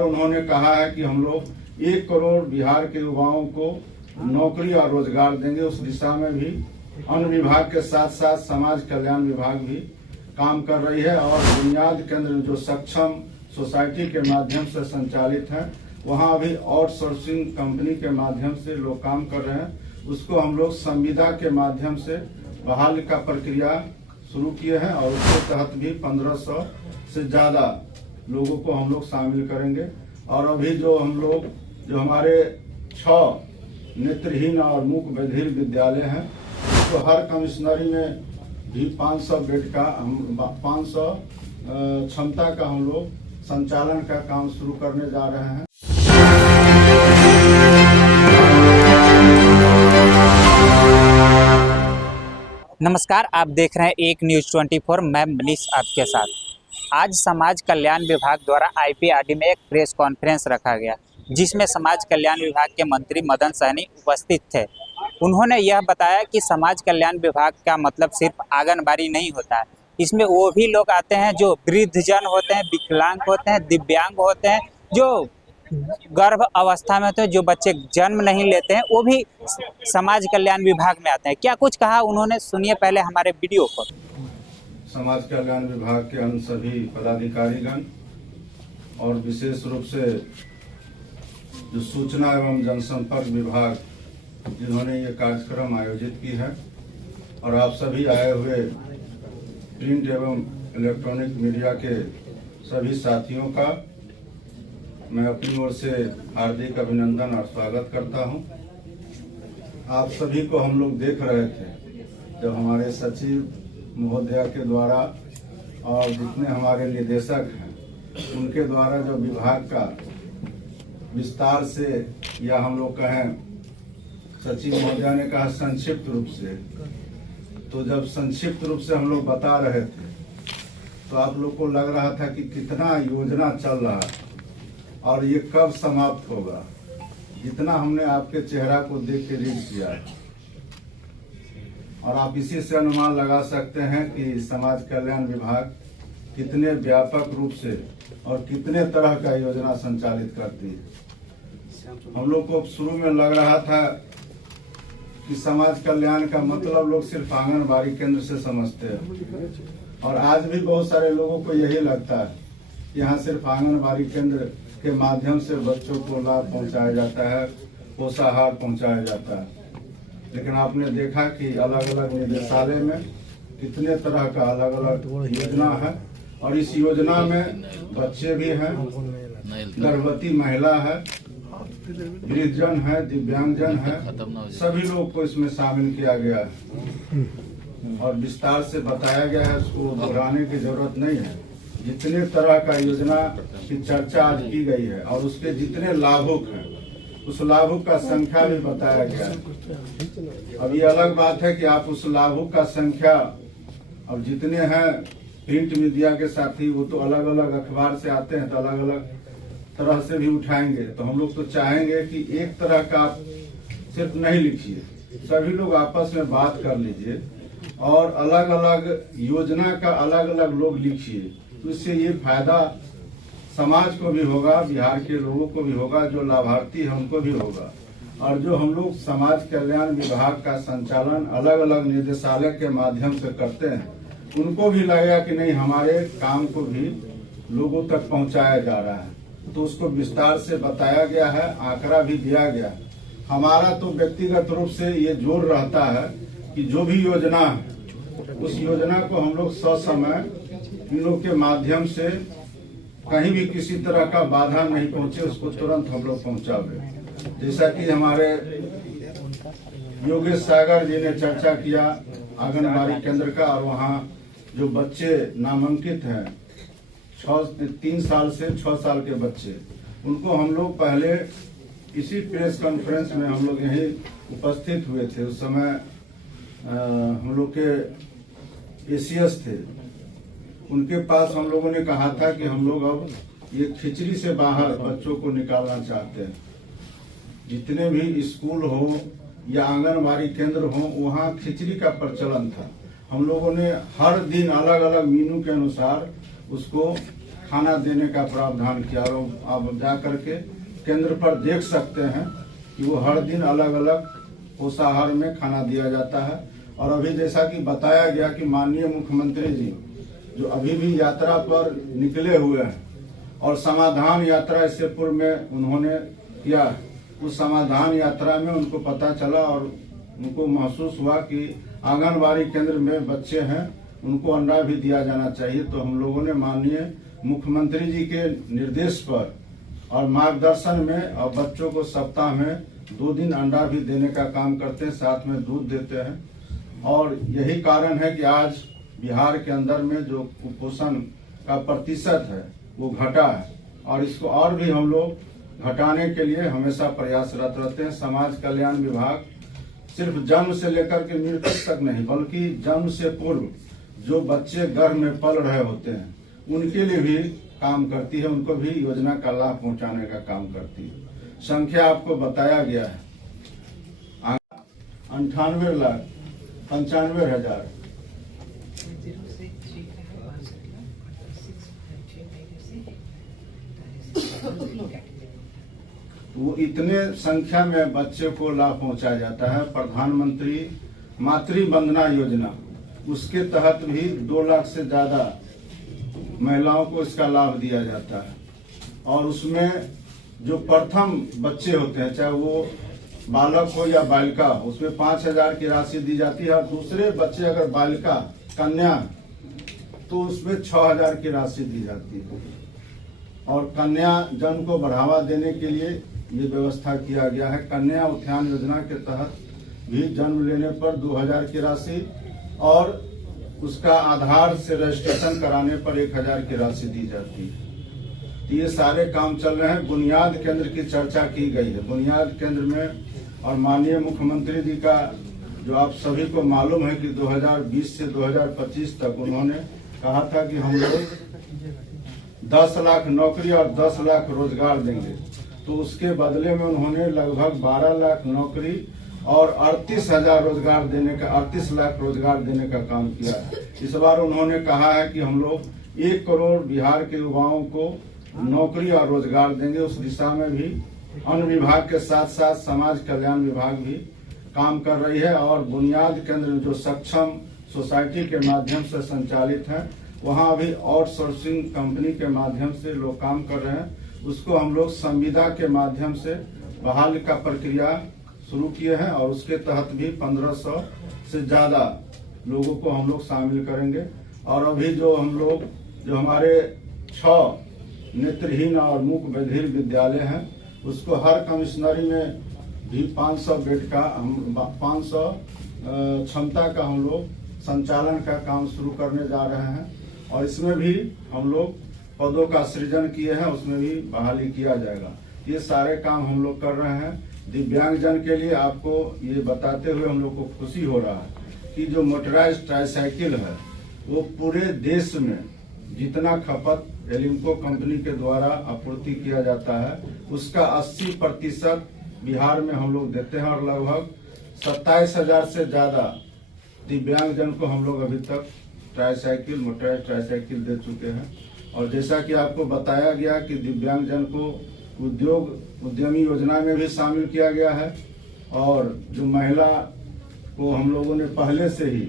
बार उन्होंने कहा है कि हम लोग 1 करोड़ बिहार के युवाओं को नौकरी और रोजगार देंगे। उस दिशा में भी अन्य विभाग के साथ साथ समाज कल्याण विभाग भी काम कर रही है। और बुनियाद केंद्र जो सक्षम सोसाइटी के माध्यम से संचालित है, वहाँ अभी आउटसोर्सिंग कंपनी के माध्यम से लोग काम कर रहे हैं। उसको हम लोग संविदा के माध्यम से बहाल का प्रक्रिया शुरू किए हैं और उसके तहत भी 1500 से ज्यादा लोगों को हम लोग शामिल करेंगे। और अभी जो हमारे 6 नेत्रहीन और मूक बधिर विद्यालय हैं, तो हर कमिश्नरी में भी 500 बेड का 500 क्षमता का हम लोग संचालन का काम शुरू करने जा रहे हैं। नमस्कार, आप देख रहे हैं एक न्यूज़ 24। मैं मनीष आपके साथ। आज समाज कल्याण विभाग द्वारा आईपीआरडी में एक प्रेस कॉन्फ्रेंस रखा गया, जिसमें समाज कल्याण विभाग के मंत्री मदन सहनी उपस्थित थे। उन्होंने यह बताया कि समाज कल्याण विभाग का मतलब सिर्फ आंगनबाड़ी नहीं होता है। इसमें वो भी लोग आते हैं जो वृद्धजन होते हैं, विकलांग होते हैं, दिव्यांग होते हैं, जो गर्भ अवस्था में होते हैं, जो बच्चे जन्म नहीं लेते हैं, वो भी समाज कल्याण विभाग में आते हैं। क्या कुछ कहा उन्होंने, सुनिए पहले हमारे वीडियो को। समाज कल्याण विभाग के अन्य सभी पदाधिकारीगण और विशेष रूप से जो सूचना एवं जनसंपर्क विभाग, जिन्होंने ये कार्यक्रम आयोजित की है, और आप सभी आए हुए प्रिंट एवं इलेक्ट्रॉनिक मीडिया के सभी साथियों का मैं अपनी ओर से हार्दिक अभिनंदन और स्वागत करता हूं। आप सभी को हम लोग देख रहे थे जब हमारे सचिव महोदया के द्वारा और जितने हमारे निदेशक हैं उनके द्वारा जो विभाग का विस्तार से, या हम लोग कहें सचिव महोदया ने कहा संक्षिप्त रूप से, तो जब संक्षिप्त रूप से हम लोग बता रहे थे तो आप लोग को लग रहा था कि कितना योजना चल रहा है और ये कब समाप्त होगा। जितना हमने आपके चेहरा को देख के रीड किया है, और आप इसी से अनुमान लगा सकते हैं कि समाज कल्याण विभाग कितने व्यापक रूप से और कितने तरह का योजना संचालित करती है। हम लोग को शुरू में लग रहा था कि समाज कल्याण का मतलब लोग सिर्फ आंगनबाड़ी केंद्र से समझते हैं, और आज भी बहुत सारे लोगों को यही लगता है कि यहाँ सिर्फ आंगनबाड़ी केंद्र के माध्यम से बच्चों को लाभ पहुंचाया जाता है, पोषाहार पहुंचाया जाता है। लेकिन आपने देखा कि अलग अलग निदेशालय में कितने तरह का अलग अलग योजना है, और इस योजना में बच्चे भी हैं, गर्भवती महिला है, वृद्धजन है, दिव्यांगजन है, सभी लोग को इसमें शामिल किया गया है और विस्तार से बताया गया है। उसको दोहराने की जरूरत नहीं है। जितने तरह का योजना की चर्चा आज की गई है और उसके जितने लाभुक हैं, उस लाभुक का संख्या भी बताया गया है। अब ये अलग बात है कि आप उस लाभुक का संख्या, अब जितने हैं प्रिंट मीडिया के साथी, वो तो अलग अलग अखबार से आते हैं तो अलग अलग तरह से भी उठाएंगे। तो हम लोग तो चाहेंगे कि एक तरह का आप सिर्फ नहीं लिखिए, सभी लोग आपस में बात कर लीजिए और अलग अलग योजना का अलग अलग लोग लिखिए। तो इससे ये फायदा समाज को भी होगा, बिहार के लोगों को भी होगा, जो लाभार्थी है उनको भी होगा। और जो हम लोग समाज कल्याण विभाग का संचालन अलग अलग निदेशालय के माध्यम से करते हैं, उनको भी लगेगा कि नहीं, हमारे काम को भी लोगों तक पहुंचाया जा रहा है। तो उसको विस्तार से बताया गया है, आंकड़ा भी दिया गया है। हमारा तो व्यक्तिगत रूप से ये जोर रहता है कि जो भी योजना है उस योजना को हम लोग ससमय इन लोग के माध्यम से कहीं भी किसी तरह का बाधा नहीं पहुंचे, उसको तुरंत हम लोग पहुंचावे। जैसा कि हमारे योगेश सागर जी ने चर्चा किया आंगनबाड़ी केंद्र का, और वहाँ जो बच्चे नामांकित हैं 3 साल से 6 साल के बच्चे, उनको हम लोग पहले इसी प्रेस कॉन्फ्रेंस में हम लोग यहीं उपस्थित हुए थे। उस समय हम लोग के एसीएस थे, उनके पास हम लोगों ने कहा था कि हम लोग अब ये खिचड़ी से बाहर बच्चों को निकालना चाहते हैं। जितने भी स्कूल हो या आंगनबाड़ी केंद्र हो, वहाँ खिचड़ी का प्रचलन था। हम लोगों ने हर दिन अलग अलग मेनू के अनुसार उसको खाना देने का प्रावधान किया। और आप जा करके केंद्र पर देख सकते हैं कि वो हर दिन अलग अलग पोषाहार में खाना दिया जाता है। और अभी जैसा कि बताया गया कि माननीय मुख्यमंत्री जी जो अभी भी यात्रा पर निकले हुए हैं और समाधान यात्रा इससे पूर्व में उन्होंने किया, उस समाधान यात्रा में उनको पता चला और उनको महसूस हुआ कि आंगनबाड़ी केंद्र में बच्चे हैं, उनको अंडा भी दिया जाना चाहिए। तो हम लोगों ने माननीय मुख्यमंत्री जी के निर्देश पर और मार्गदर्शन में और बच्चों को सप्ताह में 2 दिन अंडा भी देने का काम करते हैं, साथ में दूध देते हैं। और यही कारण है कि आज बिहार के अंदर में जो कुपोषण का प्रतिशत है वो घटा है और इसको और भी हम लोग घटाने के लिए हमेशा प्रयासरत रहते हैं। समाज कल्याण विभाग सिर्फ जन्म से लेकर के मृत्यु तक नहीं, बल्कि जन्म से पूर्व जो बच्चे गर्भ में पल रहे होते हैं उनके लिए भी काम करती है, उनको भी योजना का लाभ पहुंचाने का काम करती है। संख्या आपको बताया गया है 98,95,000। वो इतने संख्या में बच्चे को लाभ पहुंचाया जाता है। प्रधानमंत्री मातृ वंदना योजना, उसके तहत भी 2 लाख से ज्यादा महिलाओं को इसका लाभ दिया जाता है। और उसमें जो प्रथम बच्चे होते हैं, चाहे वो बालक हो या बालिका, उसमें 5,000 की राशि दी जाती है। और दूसरे बच्चे अगर बालिका कन्या तो उसमें 6,000 की राशि दी जाती है। और कन्या जन्म को बढ़ावा देने के लिए ये व्यवस्था किया गया है। कन्या उत्थान योजना के तहत भी जन्म लेने पर 2,000 की राशि और उसका आधार से रजिस्ट्रेशन कराने पर 1,000 की राशि दी जाती है। तो ये सारे काम चल रहे हैं। बुनियाद केंद्र की चर्चा की गई है। बुनियाद केंद्र में और माननीय मुख्यमंत्री जी का जो आप सभी को मालूम है कि 2020 से 2025 तक उन्होंने कहा था कि हम लोग 10 लाख नौकरी और 10 लाख रोजगार देंगे। तो उसके बदले में उन्होंने लगभग 12 लाख नौकरी और 38,000 रोजगार देने का 38 लाख रोजगार देने का काम किया है। इस बार उन्होंने कहा है कि हम लोग 1 करोड़ बिहार के युवाओं को नौकरी और रोजगार देंगे। उस दिशा में भी अन्य विभाग के साथ साथ समाज कल्याण विभाग भी काम कर रही है। और बुनियाद केंद्र जो सक्षम सोसाइटी के माध्यम से संचालित है, वहाँ भी आउटसोर्सिंग कंपनी के माध्यम से लोग काम कर रहे हैं। उसको हम लोग संविदा के माध्यम से बहाल का प्रक्रिया शुरू किए हैं और उसके तहत भी 1,500 से ज्यादा लोगों को हम लोग शामिल करेंगे। और अभी जो हम लोग जो हमारे 6 नेत्रहीन और मूक बधिर विद्यालय हैं, उसको हर कमिश्नरी में भी 500 बेड का 500 क्षमता का हम लोग संचालन का काम शुरू करने जा रहे हैं। और इसमें भी हम लोग पदों का सृजन किए हैं, उसमें भी बहाली किया जाएगा। ये सारे काम हम लोग कर रहे हैं। दिव्यांगजन के लिए आपको ये बताते हुए हम लोग को खुशी हो रहा है कि जो मोटराइज्ड ट्राईसाइकिल है वो पूरे देश में जितना खपत एलिम्को कंपनी के द्वारा आपूर्ति किया जाता है उसका 80% बिहार में हम लोग देते हैं। और लगभग 27,000 से ज्यादा दिव्यांगजन को हम लोग अभी तक ट्राईसाइकिल मोटराइज्ड ट्राईसाइकिल दे चुके हैं। और जैसा कि आपको बताया गया कि दिव्यांगजन को उद्यमी योजना में भी शामिल किया गया है। और जो महिला को हम लोगों ने पहले से ही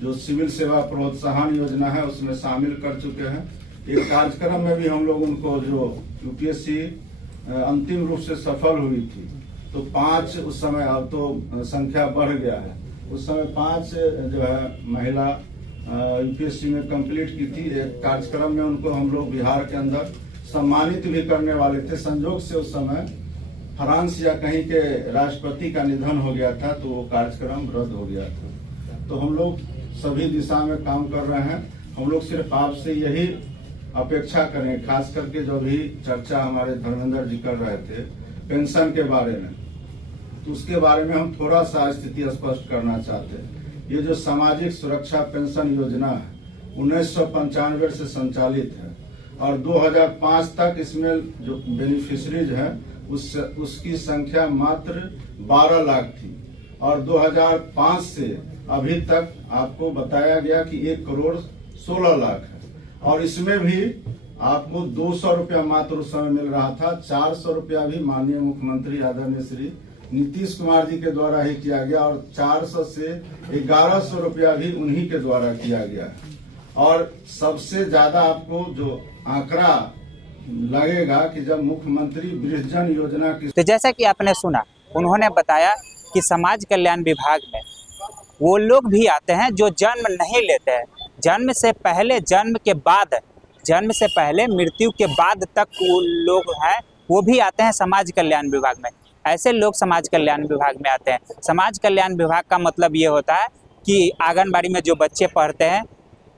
जो सिविल सेवा प्रोत्साहन योजना है उसमें शामिल कर चुके हैं। एक कार्यक्रम में भी हम लोग उनको जो यूपीएससी अंतिम रूप से सफल हुई थी तो 5 उस समय, अब तो संख्या बढ़ गया है, उस समय 5 जो है महिला यूपीएससी में कंप्लीट की थी। एक कार्यक्रम में उनको हम लोग बिहार के अंदर सम्मानित भी करने वाले थे। संजोग से उस समय फ्रांस या कहीं के राष्ट्रपति का निधन हो गया था तो वो कार्यक्रम रद्द हो गया था। तो हम लोग सभी दिशा में काम कर रहे हैं। हम लोग सिर्फ आपसे यही अपेक्षा करें, खास करके जो भी चर्चा हमारे धर्मेंद्र जी कर रहे थे पेंशन के बारे में, तो उसके बारे में हम थोड़ा सा स्थिति स्पष्ट करना चाहते हैं। ये जो सामाजिक सुरक्षा पेंशन योजना है 1995 से संचालित है और 2005 तक इसमें जो बेनिफिशरीज है उसकी संख्या मात्र 12 लाख थी। और 2005 से अभी तक आपको बताया गया कि 1 करोड़ 16 लाख है। और इसमें भी आपको 200 रुपया मात्र उस समय मिल रहा था। 400 रुपया भी माननीय मुख्यमंत्री आदरणीय श्री नीतीश कुमार जी के द्वारा ही किया गया और 400 से 1100 रुपया भी उन्हीं के द्वारा किया गया। और सबसे ज्यादा आपको जो आंकड़ा लगेगा कि जब मुख्यमंत्री वृद्धजन योजना की, तो जैसा कि आपने सुना, उन्होंने बताया कि समाज कल्याण विभाग में वो लोग भी आते हैं जो जन्म नहीं लेते हैं, जन्म से पहले, जन्म के बाद, जन्म से पहले, मृत्यु के बाद तक वो लोग हैं, वो भी आते हैं समाज कल्याण विभाग में। ऐसे लोग समाज कल्याण विभाग में आते हैं। समाज कल्याण विभाग का मतलब ये होता है कि आंगनबाड़ी में जो बच्चे पढ़ते हैं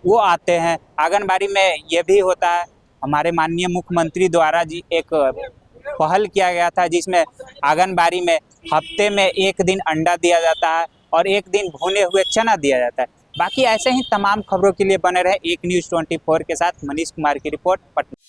वो आते हैं। आंगनबाड़ी में ये भी होता है, हमारे माननीय मुख्यमंत्री द्वारा जी एक पहल किया गया था जिसमें आंगनबाड़ी में हफ्ते में 1 दिन अंडा दिया जाता है और 1 दिन भुने हुए चना दिया जाता है। बाकी ऐसे ही तमाम खबरों के लिए बने रहे एक न्यूज़ 24 के साथ। मनीष कुमार की रिपोर्ट, पटना।